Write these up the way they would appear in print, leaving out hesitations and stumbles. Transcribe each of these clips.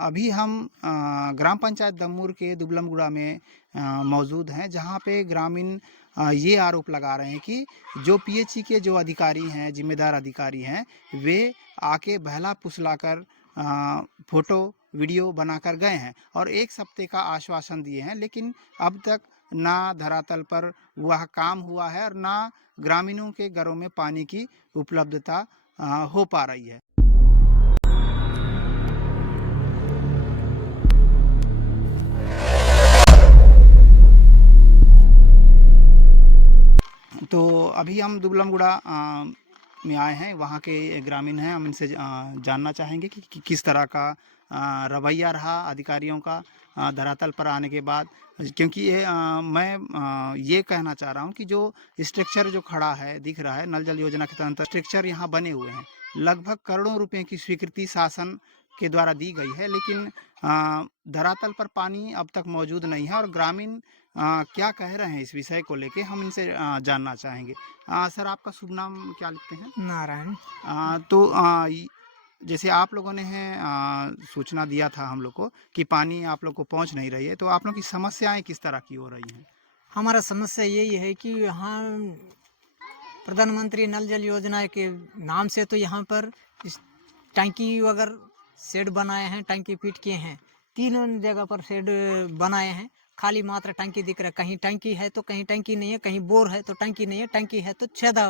अभी हम ग्राम पंचायत दम्मूर के दुबलमगुड़ा में मौजूद हैं, जहाँ पे ग्रामीण ये आरोप लगा रहे हैं कि जो पीएचई के जो अधिकारी हैं, जिम्मेदार अधिकारी हैं, वे आके बहला फुसलाकर फोटो वीडियो बनाकर गए हैं और 1 हफ्ते का आश्वासन दिए हैं, लेकिन अब तक ना धरातल पर वह काम हुआ है और ना ग्रामीणों के घरों में पानी की उपलब्धता हो पा रही है। तो अभी हम दुबलमगुड़ा में आए हैं, वहाँ के ग्रामीण हैं, हम इनसे जानना चाहेंगे कि किस तरह का रवैया रहा अधिकारियों का धरातल पर आने के बाद। क्योंकि मैं ये कहना चाह रहा हूँ कि जो स्ट्रक्चर जो खड़ा है, दिख रहा है, नल जल योजना के तहत स्ट्रक्चर यहाँ बने हुए हैं, लगभग करोड़ों रुपए की स्वीकृति शासन के द्वारा दी गई है, लेकिन धरातल पर पानी अब तक मौजूद नहीं है और ग्रामीण क्या कह रहे हैं इस विषय को लेके, हम इनसे जानना चाहेंगे। सर, आपका शुभ नाम क्या लिखते हैं? नारायण। तो जैसे आप लोगों ने सूचना दिया था हम लोग को कि पानी आप लोग को पहुंच नहीं रही है, तो आप लोग की समस्याएं किस तरह की हो रही हैं? हमारा समस्या यही है कि यहाँ प्रधानमंत्री नल जल योजना के नाम से तो यहाँ पर इस टंकी वगैरह शेड बनाए हैं, टंकी फिट किए हैं, तीनों जगह पर शेड बनाए हैं, खाली मात्र टंकी दिख रहा है। कहीं टंकी है तो कहीं टंकी नहीं है, कहीं बोर है तो टंकी नहीं है, टंकी है तो छेदा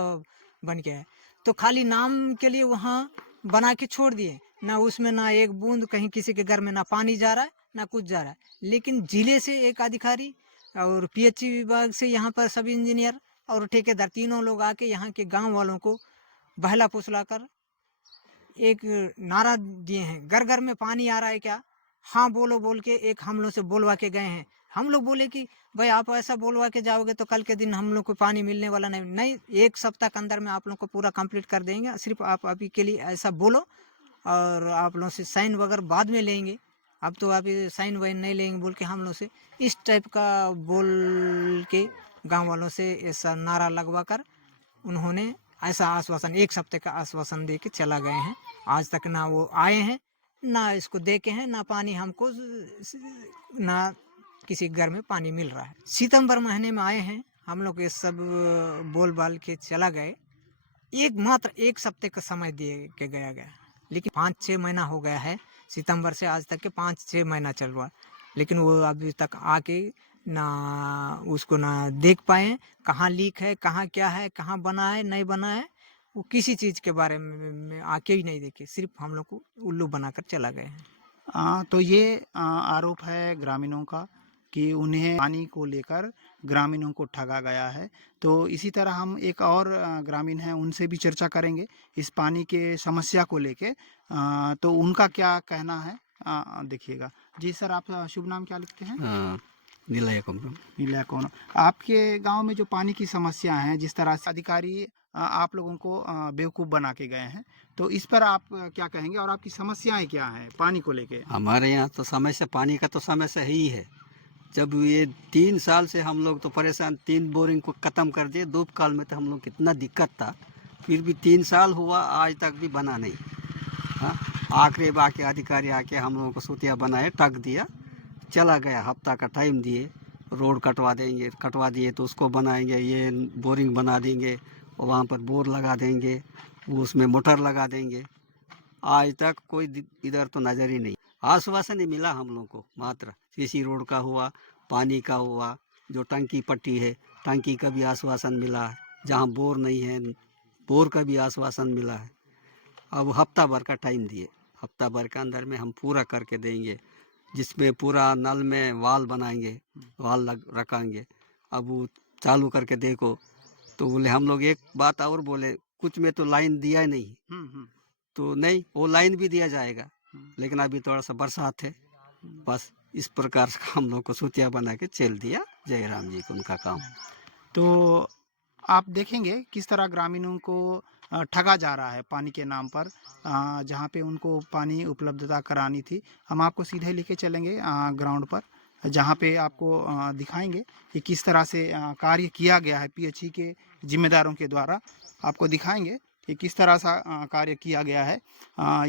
बन गया है। तो खाली नाम के लिए वहाँ बना के छोड़ दिए, ना उसमें ना एक बूंद कहीं किसी के घर में ना पानी जा रहा है ना कुछ जा रहा है। लेकिन जिले से एक अधिकारी और पीएचई विभाग से यहाँ पर सब इंजीनियर और ठेकेदार तीनों लोग आके यहाँ के गांव वालों को बहला फुसला कर एक नारा दिए हैं, घर घर में पानी आ रहा है क्या, हाँ बोलो बोल के एक हम लोग से बोलवा के गए हैं। हम लोग बोले कि भाई आप ऐसा बोलवा के जाओगे तो कल के दिन हम लोग को पानी मिलने वाला नहीं, 1 सप्ताह के अंदर में आप लोग को पूरा कंप्लीट कर देंगे, सिर्फ आप अभी के लिए ऐसा बोलो और आप लोग से साइन वगैरह बाद में लेंगे, अब तो आप साइन वाइन नहीं लेंगे बोल के हम लोग से इस टाइप का बोल के गांव वालों से ऐसा नारा लगवा कर उन्होंने ऐसा आश्वासन 1 हफ्ते का आश्वासन दे के चला गए हैं। आज तक ना वो आए हैं, ना इसको देखे हैं, ना पानी हमको ना किसी घर में पानी मिल रहा है। सितंबर महीने में आए हैं, हम लोग ये सब बोल बाल के चला गए, मात्र 1 हफ्ते का समय दिए के गया, लेकिन 5-6 महीना हो गया है, सितंबर से आज तक के 5-6 महीना चल रहा है, लेकिन वो अभी तक आके ना उसको ना देख पाए कहाँ लीक है, कहाँ क्या है, कहाँ बना है नहीं बना है, वो किसी चीज़ के बारे में आके ही नहीं देखे, सिर्फ हम लोग को उल्लू बनाकर चला गए हैं। तो ये आरोप है ग्रामीणों का कि उन्हें पानी को लेकर ग्रामीणों को ठगा गया है। तो इसी तरह हम एक और ग्रामीण हैं, उनसे भी चर्चा करेंगे इस पानी के समस्या को लेके। तो उनका क्या कहना है, देखिएगा। जी सर, आप शुभ नाम क्या लिखते हैं? नीलया कोमरम। नीलया कौन? आपके गांव में जो पानी की समस्या है, जिस तरह से अधिकारी आप लोगों को बेवकूफ़ बना के गए हैं, तो इस पर आप क्या कहेंगे और आपकी समस्याएं क्या हैं पानी को लेके? हमारे यहाँ तो समस्या पानी का तो समस्या ही है। जब ये 3 साल से हम लोग तो परेशान, 3 बोरिंग को ख़त्म कर दिए, धूप काल में तो हम लोग कितना दिक्कत था, फिर भी 3 साल हुआ आज तक भी बना नहीं। हाँ, आखिरी बाकी अधिकारी आके हम लोगों को सूतिया बनाए, टक दिया, चला गया। हफ्ता का टाइम दिए, रोड कटवा दिए तो उसको बनाएंगे, ये बोरिंग बना देंगे, वहाँ पर बोर लगा देंगे, उसमें मोटर लगा देंगे। आज तक कोई इधर तो नज़र ही नहीं, आश्वासन ही मिला हम लोग को। मात्र सीसी रोड का हुआ, पानी का हुआ, जो टंकी पट्टी है टंकी का भी आश्वासन मिला है, जहाँ बोर नहीं है बोर का भी आश्वासन मिला है। अब हफ्ता भर का टाइम दिए, हफ्ता भर के अंदर में हम पूरा करके देंगे, जिसमें पूरा नल में वाल बनाएंगे, वाल रखेंगे। अब वो चालू करके देखो तो बोले, हम लोग एक बात और बोले, कुछ में तो लाइन दिया ही नहीं, तो नहीं वो लाइन भी दिया जाएगा, लेकिन अभी थोड़ा सा बरसात है, बस इस प्रकार से हम लोग को सूतिया बना के चल दिया। जयराम जी को उनका काम। तो आप देखेंगे किस तरह ग्रामीणों को ठगा जा रहा है पानी के नाम पर, जहाँ पे उनको पानी उपलब्धता करानी थी। हम आपको सीधे लेके चलेंगे ग्राउंड पर, जहाँ पे आपको दिखाएंगे कि किस तरह से कार्य किया गया है पीएचई के जिम्मेदारों के द्वारा। आपको दिखाएंगे कि किस तरह सा कार्य किया गया है।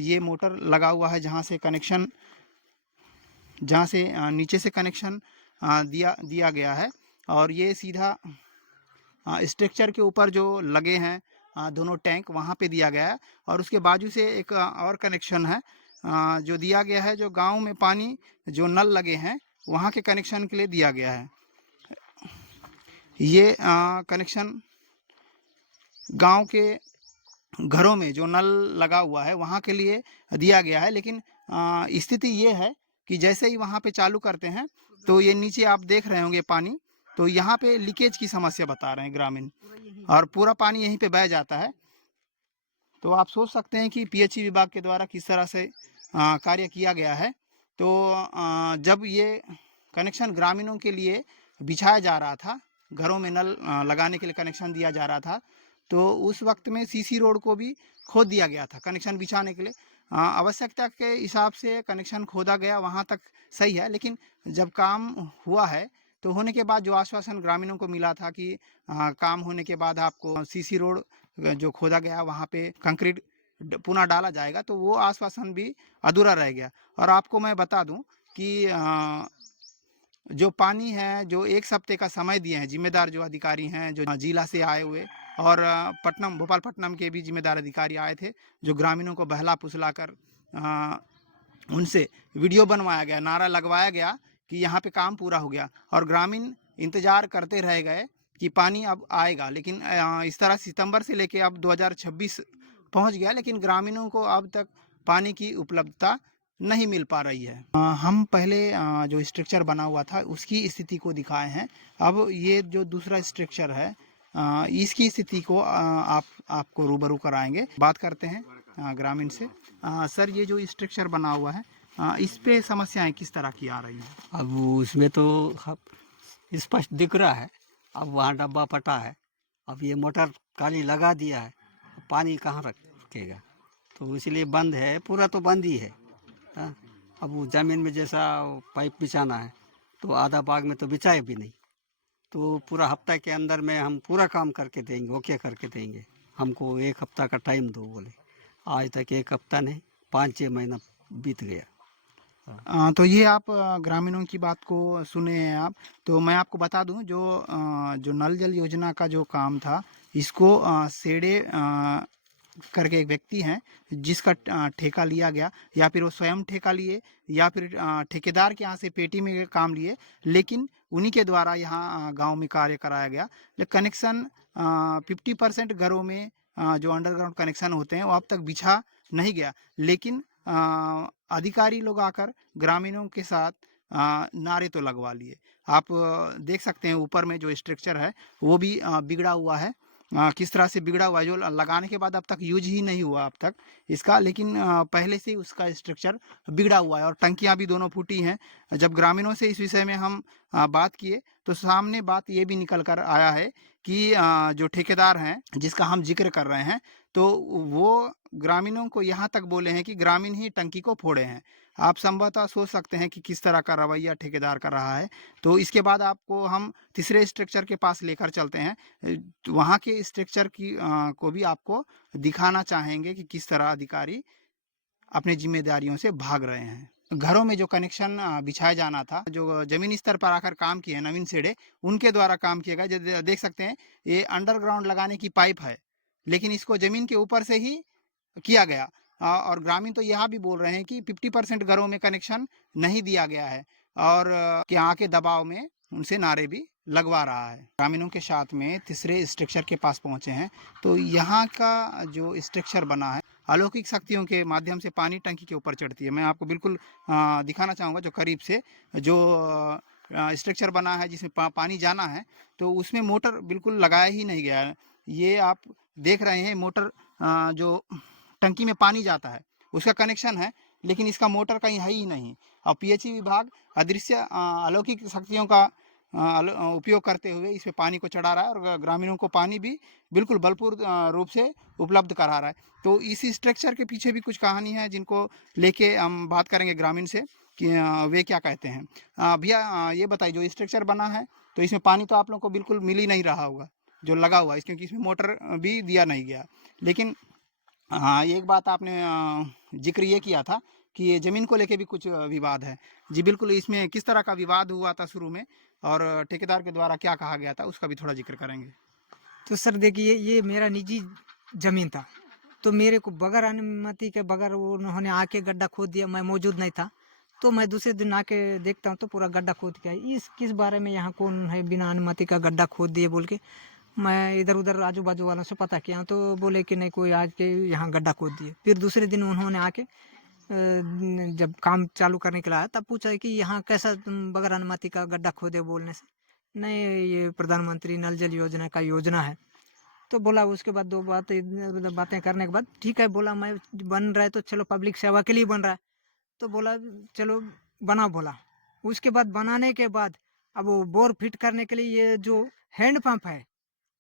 ये मोटर लगा हुआ है जहाँ से कनेक्शन जहाँ से नीचे से कनेक्शन दिया गया है, और ये सीधा स्ट्रक्चर के ऊपर जो लगे हैं दोनों टैंक, वहाँ पे दिया गया है। और उसके बाजू से एक और कनेक्शन है जो दिया गया है, जो गांव में पानी जो नल लगे हैं वहाँ के कनेक्शन के लिए दिया गया है। ये कनेक्शन गांव के घरों में जो नल लगा हुआ है वहाँ के लिए दिया गया है। लेकिन स्थिति ये है कि जैसे ही वहाँ पे चालू करते हैं तो ये नीचे आप देख रहे होंगे पानी, तो यहाँ पे लीकेज की समस्या बता रहे हैं ग्रामीण, और पूरा पानी यहीं पे बह जाता है। तो आप सोच सकते हैं कि पीएचई विभाग के द्वारा किस तरह से कार्य किया गया है। तो जब ये कनेक्शन ग्रामीणों के लिए बिछाया जा रहा था, घरों में नल लगाने के लिए कनेक्शन दिया जा रहा था, तो उस वक्त में सीसी रोड को भी खोद दिया गया था कनेक्शन बिछाने के लिए। आवश्यकता के हिसाब से कनेक्शन खोदा गया, वहाँ तक सही है। लेकिन जब काम हुआ है तो होने के बाद जो आश्वासन ग्रामीणों को मिला था कि काम होने के बाद आपको सीसी रोड जो खोदा गया वहाँ पे कंक्रीट पुनः डाला जाएगा, तो वो आश्वासन भी अधूरा रह गया। और आपको मैं बता दूं कि जो पानी है, जो एक हफ्ते का समय दिए हैं जिम्मेदार जो अधिकारी हैं, जो जिला से आए हुए, और पटनम भोपाल पटनम के भी जिम्मेदार अधिकारी आए थे, जो ग्रामीणों को बहला फुसला कर उनसे वीडियो बनवाया गया, नारा लगवाया गया कि यहाँ पे काम पूरा हो गया, और ग्रामीण इंतजार करते रह गए कि पानी अब आएगा। लेकिन इस तरह सितंबर से लेके अब 2026 पहुँच गया, लेकिन ग्रामीणों को अब तक पानी की उपलब्धता नहीं मिल पा रही है। हम पहले जो स्ट्रक्चर बना हुआ था उसकी स्थिति को दिखाए हैं। अब ये जो दूसरा स्ट्रक्चर है इसकी स्थिति को आपको रूबरू कराएंगे। बात करते हैं ग्रामीण से। सर, ये जो स्ट्रक्चर बना हुआ है इस पे समस्याएं किस तरह की आ रही हैं? अब उसमें तो स्पष्ट दिख रहा है। अब वहाँ डब्बा फटा है, अब ये मोटर काली लगा दिया है, पानी कहाँ रखेगा, तो इसलिए बंद है, पूरा तो बंद ही है। हाँ, अब वो ज़मीन में जैसा पाइप बिछाना है तो आधा बाग में तो बिछाए भी नहीं, तो पूरा हफ्ता के अंदर में हम पूरा काम करके देंगे, ओके करके देंगे, हमको 1 हफ्ता का टाइम दो बोले। आज तक 1 हफ्ता नहीं, 5-6 महीना बीत गया। तो ये आप ग्रामीणों की बात को सुने हैं आप। तो मैं आपको बता दूं, जो नल जल योजना का जो काम था, इसको सेडे करके एक व्यक्ति हैं जिसका ठेका लिया गया, या फिर वो स्वयं ठेका लिए, या फिर ठेकेदार के यहाँ से पेटी में काम लिए, लेकिन उन्हीं के द्वारा यहाँ गांव में कार्य कराया गया। कनेक्शन 50% घरों में जो अंडरग्राउंड कनेक्शन होते हैं वो अब तक बिछा नहीं गया। लेकिन अधिकारी लोग आकर ग्रामीणों के साथ नारे तो लगवा लिए। आप देख सकते हैं ऊपर में जो स्ट्रक्चर है वो भी बिगड़ा हुआ है। किस तरह से बिगड़ा हुआ है, जो लगाने के बाद अब तक यूज ही नहीं हुआ अब तक इसका, लेकिन पहले से ही उसका स्ट्रक्चर बिगड़ा हुआ है, और टंकियां भी दोनों फूटी हैं। जब ग्रामीणों से इस विषय में हम बात किए तो सामने बात ये भी निकल कर आया है कि जो ठेकेदार हैं जिसका हम जिक्र कर रहे हैं, तो वो ग्रामीणों को यहाँ तक बोले हैं कि ग्रामीण ही टंकी को फोड़े हैं। आप संभवतः सोच सकते हैं कि किस तरह का रवैया ठेकेदार कर रहा है। तो इसके बाद आपको हम तीसरे स्ट्रक्चर के पास लेकर चलते हैं। वहाँ के स्ट्रक्चर की को भी आपको दिखाना चाहेंगे कि किस तरह अधिकारी अपनी जिम्मेदारियों से भाग रहे हैं। घरों में जो कनेक्शन बिछाया जाना था, जो जमीनी स्तर पर आकर काम किए हैं नवीन सेडे, उनके द्वारा काम किया गया। देख सकते हैं ये अंडरग्राउंड लगाने की पाइप है, लेकिन इसको जमीन के ऊपर से ही किया गया। और ग्रामीण तो यह भी बोल रहे हैं कि 50% घरों में कनेक्शन नहीं दिया गया है, और यहाँ के दबाव में उनसे नारे भी लगवा रहा है। ग्रामीणों के साथ में तीसरे स्ट्रक्चर के पास पहुंचे हैं। तो यहाँ का जो स्ट्रक्चर बना है, अलौकिक शक्तियों के माध्यम से पानी टंकी के ऊपर चढ़ती है। मैं आपको बिल्कुल दिखाना चाहूँगा जो करीब से जो स्ट्रक्चर बना है जिसमें पानी जाना है, तो उसमें मोटर बिल्कुल लगाया ही नहीं गया है। ये आप देख रहे हैं मोटर जो टंकी में पानी जाता है उसका कनेक्शन है, लेकिन इसका मोटर कहीं है ही नहीं। और पीएचई विभाग अदृश्य अलौकिक शक्तियों का उपयोग करते हुए इस पे पानी को चढ़ा रहा है, और ग्रामीणों को पानी भी बिल्कुल भरपूर रूप से उपलब्ध करा रहा है। तो इस स्ट्रक्चर के पीछे भी कुछ कहानी है जिनको लेके हम बात करेंगे ग्रामीण से कि वे क्या कहते हैं। भैया, ये बताइए, जो स्ट्रक्चर बना है तो इसमें पानी तो आप लोगों को बिल्कुल मिल ही नहीं रहा होगा जो लगा हुआ है, क्योंकि इसमें मोटर भी दिया नहीं गया। लेकिन हाँ, एक बात आपने जिक्र ये किया था कि ये ज़मीन को लेके भी कुछ विवाद है। जी बिल्कुल, इसमें किस तरह का विवाद हुआ था शुरू में और ठेकेदार के द्वारा क्या कहा गया था, उसका भी थोड़ा ज़िक्र करेंगे? तो सर देखिए, ये मेरा निजी ज़मीन था, तो मेरे को बगैर अनुमति के, बगैर वो उन्होंने आके गड्ढा खोद दिया, मैं मौजूद नहीं था। तो मैं दूसरे दिन आके देखता हूँ तो पूरा गड्ढा खोद के आई। इस किस बारे में यहाँ कौन है बिना अनुमति का गड्ढा खोद दिए बोल के मैं इधर-उधर आजू-बाजू वालों से पता किया, तो बोले कि नहीं, कोई आज के यहाँ गड्ढा खोद दिए। फिर दूसरे दिन उन्होंने आके जब काम चालू करने के लिए आया तब पूछा कि यहाँ कैसा तुम बगैर अनुमति का गड्ढा खोदे बोलने से। नहीं, ये प्रधानमंत्री नल जल योजना का योजना है। तो बोला, उसके बाद 2 मतलब बातें करने के बाद ठीक है, बोला मैं बन रहा है तो चलो पब्लिक सेवा के लिए बन रहा है। तो बोला चलो बनाओ बोला। उसके बाद बनाने के बाद अब वो बोर फिट करने के लिए ये जो हैंड पंप है,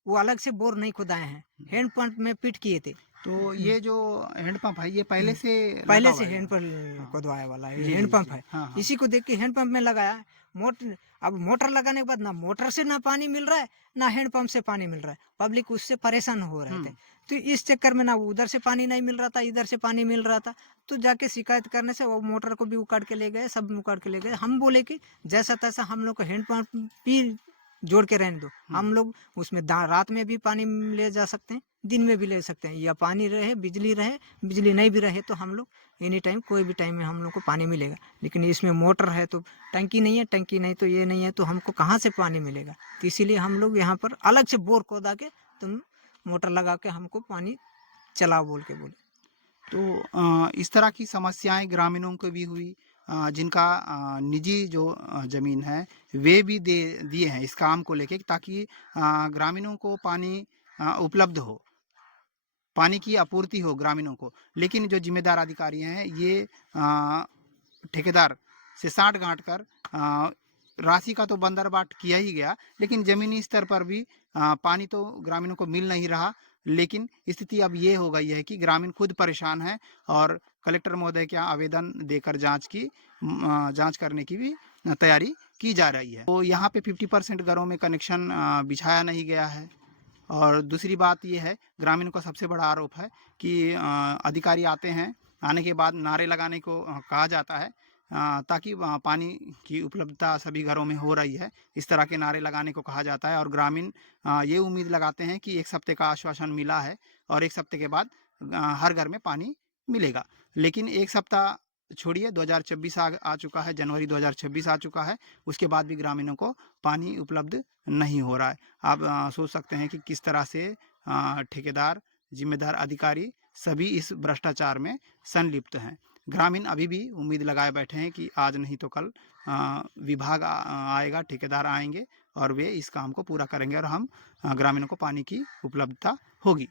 वो अलग से बोर नहीं खुदाए हैं, हैंड पंप में फिट किए थे। तो ये जो हैंडपंप है ये पहले से पहले लगा से हुआ है हैंड यहाँ? पर हाँ। खुदवाया वाला है, जी, ये जी, हैंड पंप जी। है। हाँ, हाँ। इसी को देख के हैंड पंप में लगाया है। मोटर, अब मोटर लगाने के बाद ना मोटर से ना पानी मिल रहा है, ना हैंड पंप से पानी मिल रहा है। पब्लिक उससे परेशान हो रहे थे। हुँ। तो इस चक्कर में ना उधर से पानी नहीं मिल रहा था, इधर से पानी मिल रहा था। तो जाके शिकायत करने से वो मोटर को भी उखाड़ के ले गए, सब उखाड़ के ले गए। हम बोले कि जैसा तैसा हम लोग को हैंड पंप भी जोड़ के रहने दो। हम लोग उसमें रात में भी पानी ले जा सकते हैं, दिन में भी ले सकते हैं, या पानी रहे, बिजली नहीं भी रहे तो हम लोग एनी टाइम, कोई भी टाइम में हम लोग को पानी मिलेगा। लेकिन इसमें मोटर है तो टंकी नहीं है, टंकी नहीं तो ये नहीं है, तो हमको कहाँ से पानी मिलेगा? तो इसीलिए हम लोग यहाँ पर अलग से बोर खोदा के तुम मोटर लगा के हमको पानी चलाओ बोल के बोले। तो इस तरह की समस्याएं ग्रामीणों को भी हुई, जिनका निजी जो ज़मीन है वे भी दे दिए हैं इस काम को लेके, ताकि ग्रामीणों को पानी उपलब्ध हो, पानी की आपूर्ति हो ग्रामीणों को। लेकिन जो जिम्मेदार अधिकारी हैं ये ठेकेदार से साठ गांठ कर राशि का तो बंदरबाट किया ही गया, लेकिन ज़मीनी स्तर पर भी पानी तो ग्रामीणों को मिल नहीं रहा। लेकिन स्थिति अब ये हो गई है कि ग्रामीण खुद परेशान है और कलेक्टर महोदय के यहाँ आवेदन देकर जांच करने की भी तैयारी की जा रही है। तो यहाँ पे 50% घरों में कनेक्शन बिछाया नहीं गया है। और दूसरी बात ये है, ग्रामीणों का सबसे बड़ा आरोप है कि अधिकारी आते हैं, आने के बाद नारे लगाने को कहा जाता है, ताकि पानी की उपलब्धता सभी घरों में हो रही है, इस तरह के नारे लगाने को कहा जाता है। और ग्रामीण ये उम्मीद लगाते हैं कि 1 हफ्ते का आश्वासन मिला है और 1 हफ्ते के बाद हर घर में पानी मिलेगा। लेकिन 1 सप्ताह छोड़िए, 2024 आ चुका है, जनवरी 2026 आ चुका है, उसके बाद भी ग्रामीणों को पानी उपलब्ध नहीं हो रहा है। आप सोच सकते हैं कि किस तरह से ठेकेदार, जिम्मेदार अधिकारी सभी इस भ्रष्टाचार में संलिप्त हैं। ग्रामीण अभी भी उम्मीद लगाए बैठे हैं कि आज नहीं तो कल विभाग आएगा, ठेकेदार आएंगे और वे इस काम को पूरा करेंगे और हम ग्रामीणों को पानी की उपलब्धता होगी।